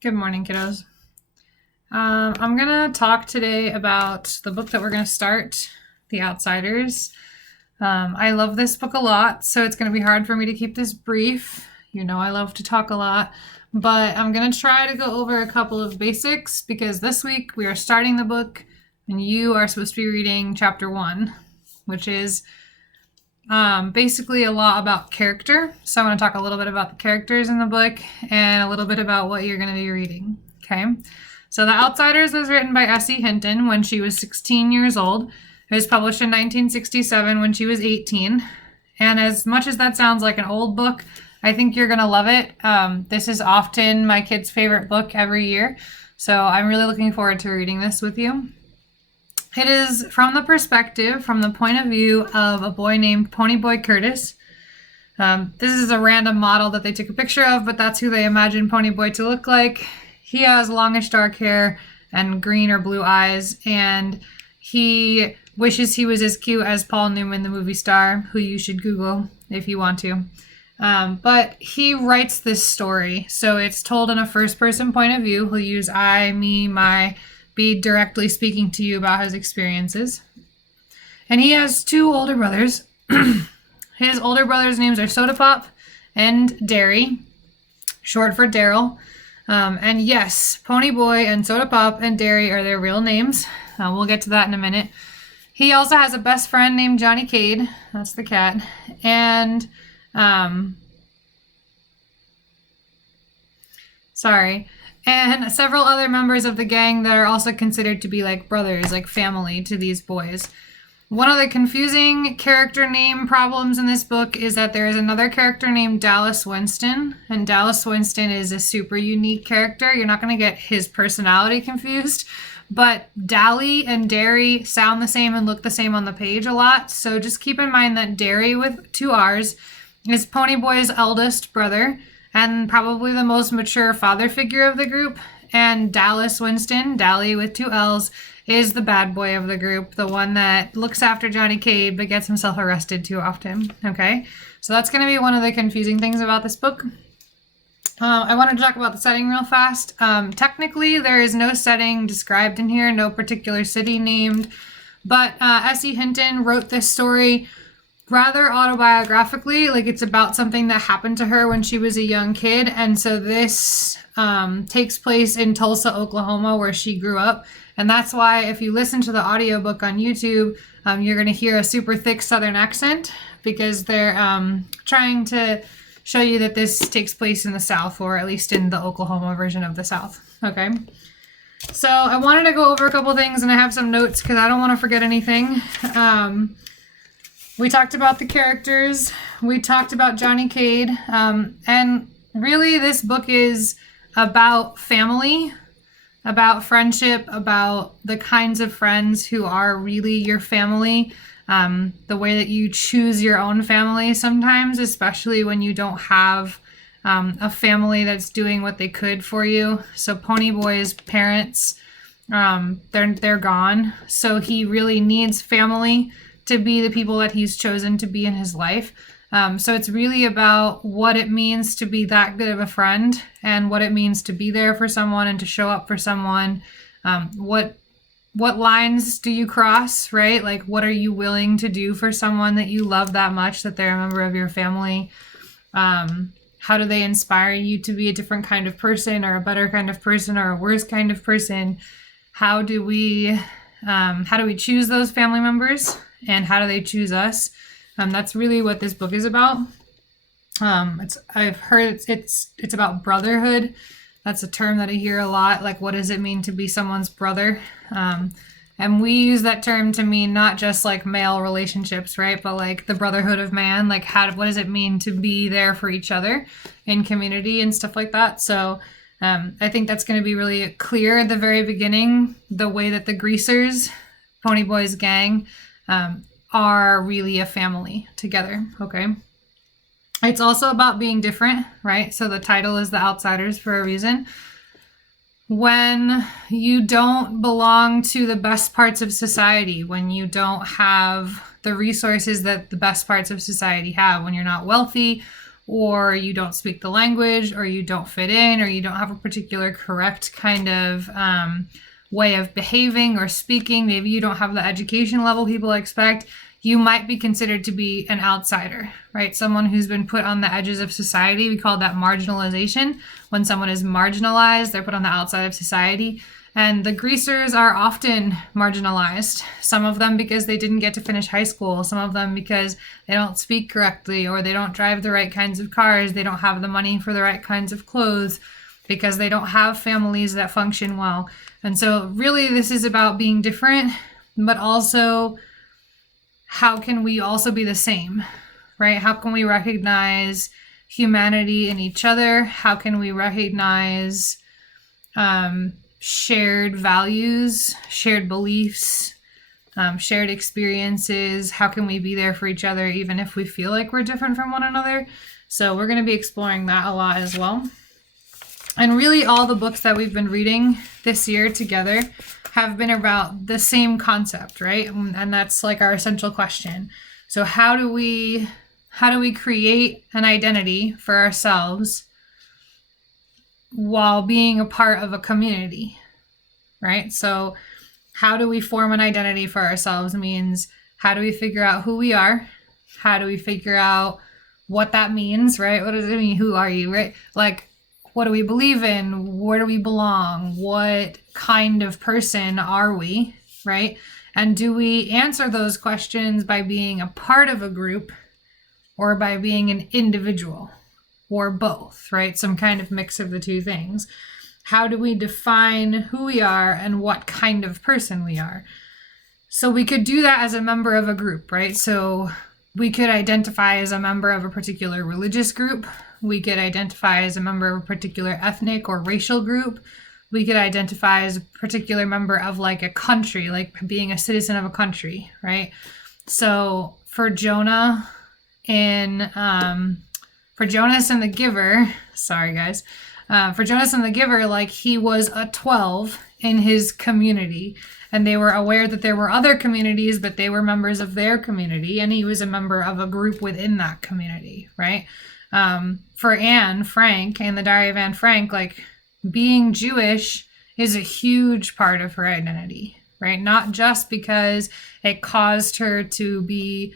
Good morning, kiddos. I'm going to talk today about the book that we're going to start, The Outsiders. I love this book a lot, so it's going to be hard for me to keep this brief. You know I love to talk a lot, but I'm going to try to go over a couple of basics because this week we are starting the book and you are supposed to be reading chapter 1, which is basically a lot about character. So I want to talk a little bit about the characters in the book and a little bit about what you're going to be reading. Okay. So The Outsiders was written by S.E. Hinton when she was 16 years old. It was published in 1967 when she was 18. And as much as that sounds like an old book, I think you're going to love it. This is often my kids' favorite book every year. So I'm really looking forward to reading this with you. It is from the point of view of a boy named Ponyboy Curtis. This is a random model that they took a picture of, but that's who they imagine Ponyboy to look like. He has longish dark hair and green or blue eyes, and he wishes he was as cute as Paul Newman, the movie star, who you should Google if you want to. But he writes this story, so it's told in a first-person point of view. He'll use I, me, my, be directly speaking to you about his experiences. And he has two older brothers. His older brothers' names are Soda Pop and Derry, short for Daryl. And yes, Ponyboy and Soda Pop and Derry are their real names. We'll get to that in a minute. He also has a best friend named Johnny Cade. That's the cat. And, and several other members of the gang that are also considered to be like brothers, like family to these boys. One of the confusing character name problems in this book is that there is another character named Dallas Winston, and Dallas Winston is a super unique character. You're not going to get his personality confused, but Dally and Derry sound the same and look the same on the page a lot, so just keep in mind that Derry with 2 R's is Ponyboy's eldest brother and probably the most mature father figure of the group, and Dallas Winston, Dally with 2 L's, is the bad boy of the group, the one that looks after Johnny Cade but gets himself arrested too often, okay? So that's going to be one of the confusing things about this book. I wanted to talk about the setting real fast. Technically, there is no setting described in here, no particular city named, but S.E. Hinton wrote this story rather autobiographically, like it's about something that happened to her when she was a young kid, and so this takes place in Tulsa, Oklahoma, where she grew up. And that's why if you listen to the audiobook on YouTube, you're going to hear a super thick Southern accent because they're trying to show you that this takes place in the South, or at least in the Oklahoma version of the South. Okay. So I wanted to go over a couple things, and I have some notes because I don't want to forget anything. We talked about the characters. We talked about Johnny Cade. And really this book is about family, about friendship, about the kinds of friends who are really your family, the way that you choose your own family sometimes, especially when you don't have a family that's doing what they could for you. So Ponyboy's parents, they're gone. So he really needs family to be the people that he's chosen to be in his life. So it's really about what it means to be that good of a friend and what it means to be there for someone and to show up for someone. What lines do you cross, right? Like, what are you willing to do for someone that you love that much, that they're a member of your family? How do they inspire you to be a different kind of person, or a better kind of person, or a worse kind of person? How do we choose those family members, and how do they choose us? That's really what this book is about. I've heard it's about brotherhood. That's a term that I hear a lot. Like, what does it mean to be someone's brother? And we use that term to mean not just like male relationships, right? But like the brotherhood of man. Like, what does it mean to be there for each other in community and stuff like that? So I think that's going to be really clear at the very beginning, the way that the Greasers, Ponyboy's gang, are really a family together, okay? It's also about being different, right? So the title is The Outsiders for a reason. When you don't belong to the best parts of society, when you don't have the resources that the best parts of society have, when you're not wealthy, or you don't speak the language, or you don't fit in, or you don't have a particular correct kind of way of behaving or speaking, maybe you don't have the education level people expect, you might be considered to be an outsider, right? Someone who's been put on the edges of society. We call that marginalization. When someone is marginalized, they're put on the outside of society. And the greasers are often marginalized. Some of them because they didn't get to finish high school. Some of them because they don't speak correctly, or they don't drive the right kinds of cars. They don't have the money for the right kinds of clothes, because they don't have families that function well. And so really this is about being different, but also how can we also be the same, right? How can we recognize humanity in each other? How can we recognize shared values, shared beliefs, shared experiences? How can we be there for each other even if we feel like we're different from one another? So we're going to be exploring that a lot as well. And really all the books that we've been reading this year together have been about the same concept, right? And that's like our essential question. So how do we create an identity for ourselves while being a part of a community, right? So how do we form an identity for ourselves means, how do we figure out who we are? How do we figure out what that means, right? What does it mean? Who are you, right? Like, what do we believe in? Where do we belong? What kind of person are we, right? And do we answer those questions by being a part of a group or by being an individual, or both, right? Some kind of mix of the two things. How do we define who we are and what kind of person we are? So we could do that as a member of a group, right? So we could identify as a member of a particular religious group. We could identify as a member of a particular ethnic or racial group. We could identify as a particular member of like a country, like being a citizen of a country, right? So for Jonah for Jonas and the Giver, sorry guys, for Jonas and the Giver, like he was a 12 in his community, and they were aware that there were other communities, but they were members of their community, and he was a member of a group within that community, right? For Anne Frank in the Diary of Anne Frank, like being Jewish is a huge part of her identity, right? Not just because it caused her to be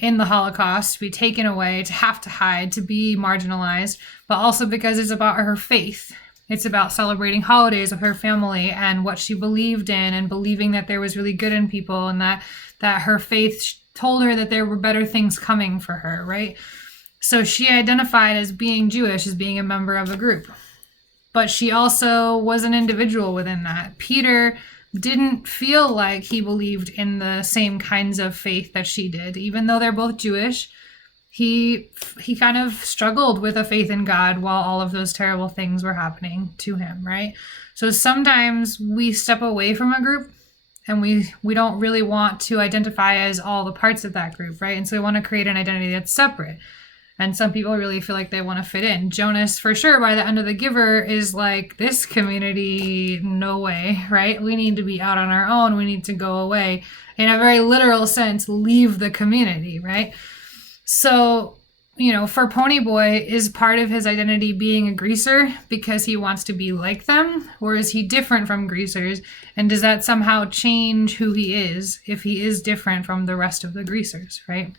in the Holocaust, to be taken away, to have to hide, to be marginalized, but also because it's about her faith. It's about celebrating holidays with her family and what she believed in, and believing that there was really good in people, and that her faith told her that there were better things coming for her, right? So she identified as being Jewish, as being a member of a group. But she also was an individual within that. Peter didn't feel like he believed in the same kinds of faith that she did. Even though they're both Jewish, he kind of struggled with a faith in God while all of those terrible things were happening to him, right? So sometimes we step away from a group and we don't really want to identify as all the parts of that group, right? And so we want to create an identity that's separate. And some people really feel like they want to fit in. Jonas, for sure, by the end of The Giver, is like, this community, no way, right? We need to be out on our own. We need to go away. In a very literal sense, leave the community, right? So, for Ponyboy, is part of his identity being a greaser because he wants to be like them? Or is he different from greasers? And does that somehow change who he is if he is different from the rest of the greasers, right?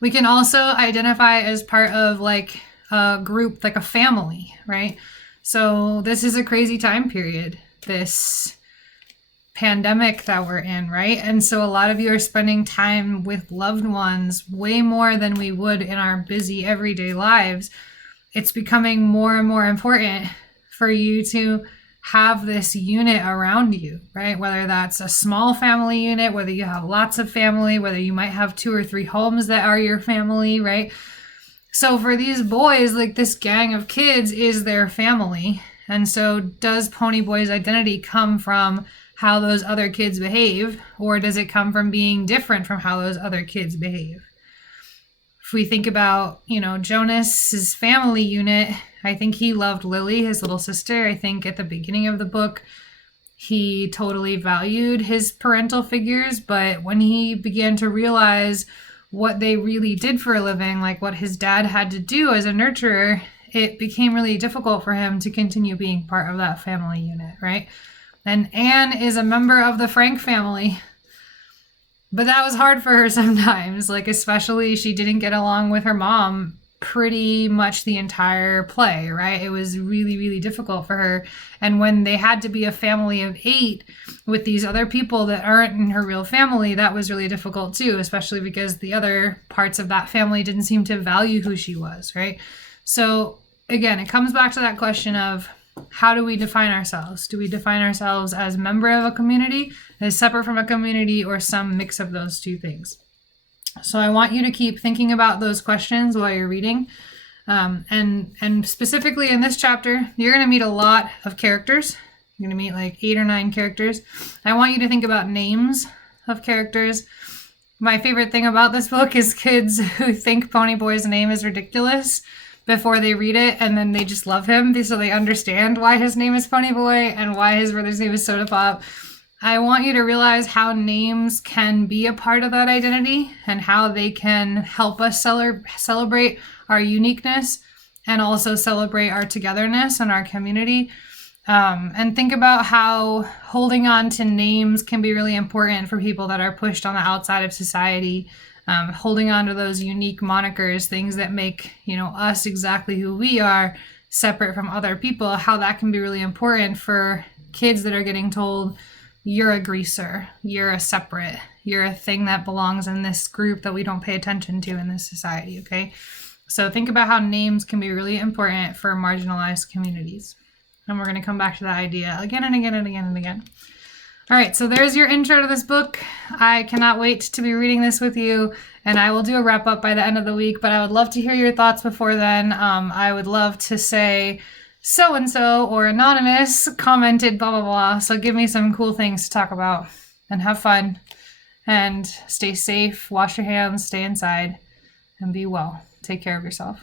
We can also identify as part of like a group, like a family, right? So this is a crazy time period, this pandemic that we're in, right? And so a lot of you are spending time with loved ones way more than we would in our busy everyday lives. It's becoming more and more important for you to have this unit around you, right? Whether that's a small family unit, whether you have lots of family, whether you might have 2 or 3 homes that are your family, right? So for these boys, like this gang of kids is their family. And so does Ponyboy's identity come from how those other kids behave, or does it come from being different from how those other kids behave? If we think about, Jonas's family unit, I think he loved Lily, his little sister. I think at the beginning of the book, he totally valued his parental figures. But when he began to realize what they really did for a living, like what his dad had to do as a nurturer, it became really difficult for him to continue being part of that family unit, right? And Anne is a member of the Frank family, but that was hard for her sometimes, like especially she didn't get along with her mom pretty much the entire play, right? It was really, really difficult for her. And when they had to be a family of 8 with these other people that aren't in her real family, that was really difficult too, especially because the other parts of that family didn't seem to value who she was, right? So again, it comes back to that question of, how do we define ourselves? Do we define ourselves as member of a community, as separate from a community, or some mix of those two things? So I want you to keep thinking about those questions while you're reading. And specifically in this chapter, you're going to meet a lot of characters. You're going to meet like 8 or 9 characters. I want you to think about names of characters. My favorite thing about this book is kids who think Ponyboy's name is ridiculous before they read it, and then they just love him so they understand why his name is Ponyboy and why his brother's name is Soda Pop. I want you to realize how names can be a part of that identity and how they can help us celebrate our uniqueness and also celebrate our togetherness and our community. And think about how holding on to names can be really important for people that are pushed on the outside of society. Holding on to those unique monikers, things that make, us exactly who we are, separate from other people, how that can be really important for kids that are getting told, you're a greaser, you're a separate, you're a thing that belongs in this group that we don't pay attention to in this society, okay? So think about how names can be really important for marginalized communities. And we're going to come back to that idea again and again and again and again. All right, so there's your intro to this book. I cannot wait to be reading this with you, and I will do a wrap up by the end of the week, but I would love to hear your thoughts before then. I would love to say so-and-so or anonymous commented blah, blah, blah. So give me some cool things to talk about and have fun and stay safe, wash your hands, stay inside, and be well. Take care of yourself.